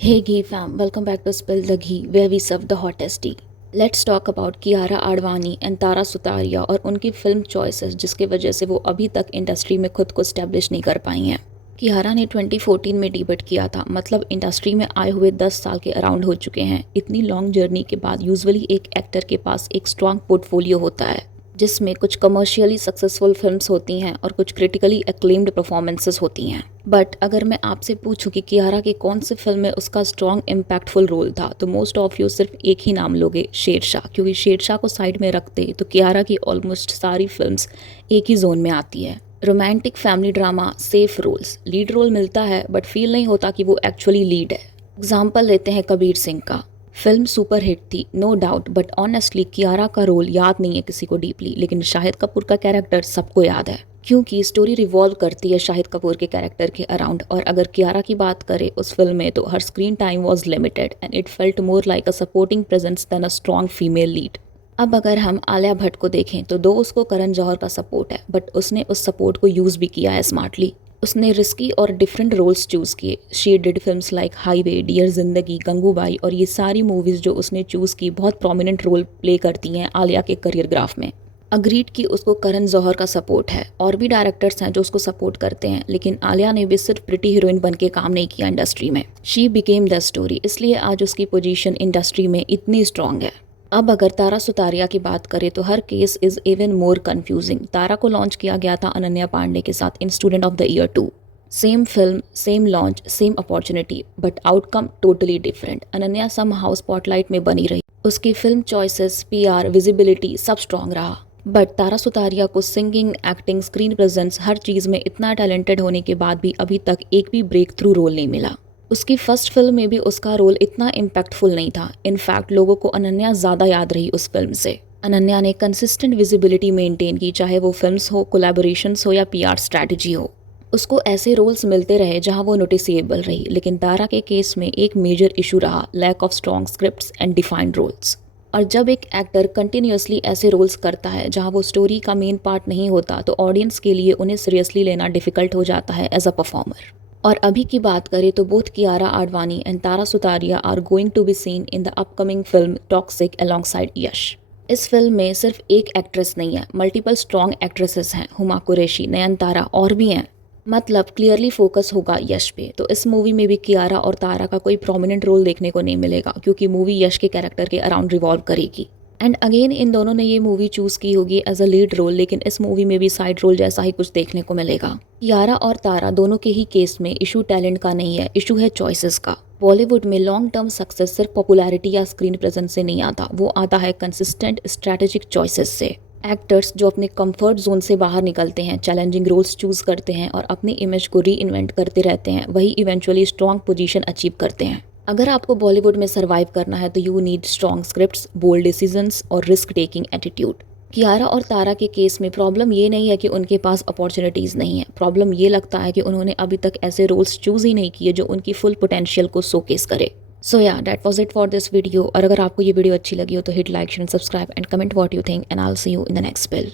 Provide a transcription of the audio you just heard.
Hey Ghee fam, welcome back to Spill the Ghee where we serve the hottest tea. Let's talk about Kiara Advani and Tara Sutaria और उनकी film choices जिसकी वजह से वो अभी तक इंडस्ट्री में खुद को स्टैब्लिश नहीं कर पाई हैं। कियारा ने 2014 में डेब्यूट किया था, मतलब इंडस्ट्री में आए हुए 10 साल के अराउंड हो चुके हैं। इतनी लॉन्ग जर्नी के बाद यूजुअली एक एक्टर के पास एक स्ट्रॉन्ग पोर्टफोलियो होता है जिसमें कुछ कमर्शियली सक्सेसफुल फिल्म्स होती हैं और कुछ क्रिटिकली एक्लेम्ड परफॉर्मेंसेस होती हैं। बट अगर मैं आपसे पूछूं कि कियारा की कौन सी फिल्म में उसका स्ट्रॉन्ग इम्पैक्टफुल रोल था तो मोस्ट ऑफ यू सिर्फ एक ही नाम लोगे, शेरशाह। क्योंकि शेरशाह को साइड में रखते तो कियारा की ऑलमोस्ट सारी फिल्म्स एक ही जोन में आती है। Romantic family drama, safe roles, lead role मिलता है बट फील नहीं होता कि वो एक्चुअली लीड है। एग्जाम्पल लेते हैं कबीर सिंह का। फिल्म सुपर हिट थी no doubt, but honestly Kiara का रोल याद नहीं है किसी को डीपली, लेकिन शाहिद कपूर का कैरेक्टर सबको याद है क्योंकि स्टोरी रिवॉल्व करती है शाहिद कपूर के कैरेक्टर के अराउंड। और अगर कियारा की बात करें उस फिल्म में तो her screen time was limited and it felt more like a supporting presence than a strong female lead. अब अगर हम आलिया भट्ट को देखें तो दो उसको करण जौहर का सपोर्ट है बट उसने उस सपोर्ट को यूज़ भी किया है स्मार्टली। उसने रिस्की और डिफरेंट रोल्स चूज़ किए। She did films like highway, dear Zindagi, Gangubai, और ये सारी मूवीज़ जो उसने चूज़ की बहुत प्रोमिनेंट रोल प्ले करती हैं आलिया के करियर ग्राफ में। अग्रीड कि उसको करण जौहर का सपोर्ट है और भी डायरेक्टर्स हैं जो उसको सपोर्ट करते हैं, लेकिन आलिया ने भी सिर्फ प्रिटी हीरोइन बन के काम नहीं किया इंडस्ट्री में। शी बिकेम द स्टोरी, इसलिए आज उसकी पोजीशन इंडस्ट्री में इतनी स्ट्रांग है। अब अगर तारा सुतारिया की बात करें तो her case is even more confusing. Tara को लॉन्च किया गया था अनन्या पांडे के साथ in student of the year 2। Same film, same launch, same opportunity, but outcome totally different. Ananya somehow spotlight में बनी रही, उसकी फिल्म चॉइसेस, पीआर, विजिबिलिटी सब स्ट्रॉन्ग रहा। बट तारा सुतारिया को सिंगिंग, एक्टिंग, स्क्रीन प्रेजेंस, हर चीज़ में इतना टैलेंटेड होने के बाद भी अभी तक एक भी ब्रेक थ्रू रोल नहीं मिला। उसकी फर्स्ट फिल्म में भी उसका रोल इतना इम्पैक्टफुल नहीं था। इनफैक्ट लोगों को अनन्या ज़्यादा याद रही उस फिल्म से। अनन्या ने कंसिस्टेंट विजिबिलिटी मेंटेन की, चाहे वो फिल्म्स हो, कोलैबोरेशंस हो या पीआर स्ट्रैटेजी हो। उसको ऐसे रोल्स मिलते रहे जहां वो नोटिसेबल रही। लेकिन तारा के केस में एक मेजर इशू रहा lack of strong scripts and defined roles. और जब एक एक्टर कंटिन्यूसली ऐसे रोल्स करता है जहां वो स्टोरी का मेन पार्ट नहीं होता तो ऑडियंस के लिए उन्हें सीरियसली लेना डिफिकल्ट हो जाता है एज अ परफॉर्मर। और अभी की बात करें तो both Kiara Advani and Tara Sutaria are going to be seen in the upcoming film Toxic alongside Yash. इस फिल्म में सिर्फ एक एक्ट्रेस नहीं है, मल्टीपल स्ट्रॉन्ग एक्ट्रेसेस हैं। हुमा कुरैशी, नयनतारा और भी हैं। मतलब क्लियरली फोकस होगा यश पे। तो इस मूवी में भी कियारा और तारा का कोई प्रोमिनेंट रोल देखने को नहीं मिलेगा क्योंकि मूवी यश के कैरेक्टर के अराउंड रिवॉल्व करेगी। एंड अगेन इन दोनों ने ये मूवी चूज़ की होगी एज अ लीड रोल, लेकिन इस मूवी में भी साइड रोल जैसा ही कुछ देखने को मिलेगा। कियारा और तारा दोनों के ही केस में इशू टैलेंट का नहीं है, इशू है चॉइसेस का। बॉलीवुड में लॉन्ग टर्म सक्सेस सिर्फ पॉपुलैरिटी या स्क्रीन प्रेजेंस से नहीं आता, वो आता है कंसिस्टेंट स्ट्रैटेजिक चॉइसेस से। एक्टर्स जो अपने कंफर्ट जोन से बाहर निकलते हैं, चैलेंजिंग रोल्स चूज करते हैं और अपनी इमेज को री इन्वेंट करते रहते हैं, वही इवेंचुअली स्ट्रॉन्ग पोजीशन अचीव करते हैं। अगर आपको बॉलीवुड में सर्वाइव करना है तो you need strong scripts, bold decisions और रिस्क टेकिंग एटीट्यूड। कियारा और तारा के केस में प्रॉब्लम ये नहीं है कि उनके पास अपॉर्चुनिटीज़ नहीं है, प्रॉब्लम ये लगता है कि उन्होंने अभी तक ऐसे रोल्स चूज़ ही नहीं किए जो उनकी फुल पोटेंशियल को शोकेस करे। सो या that was it for this video. और अगर आपको ये वीडियो अच्छी लगी हो तो hit like, share and subscribe and comment what you think and I will see you in the next bill.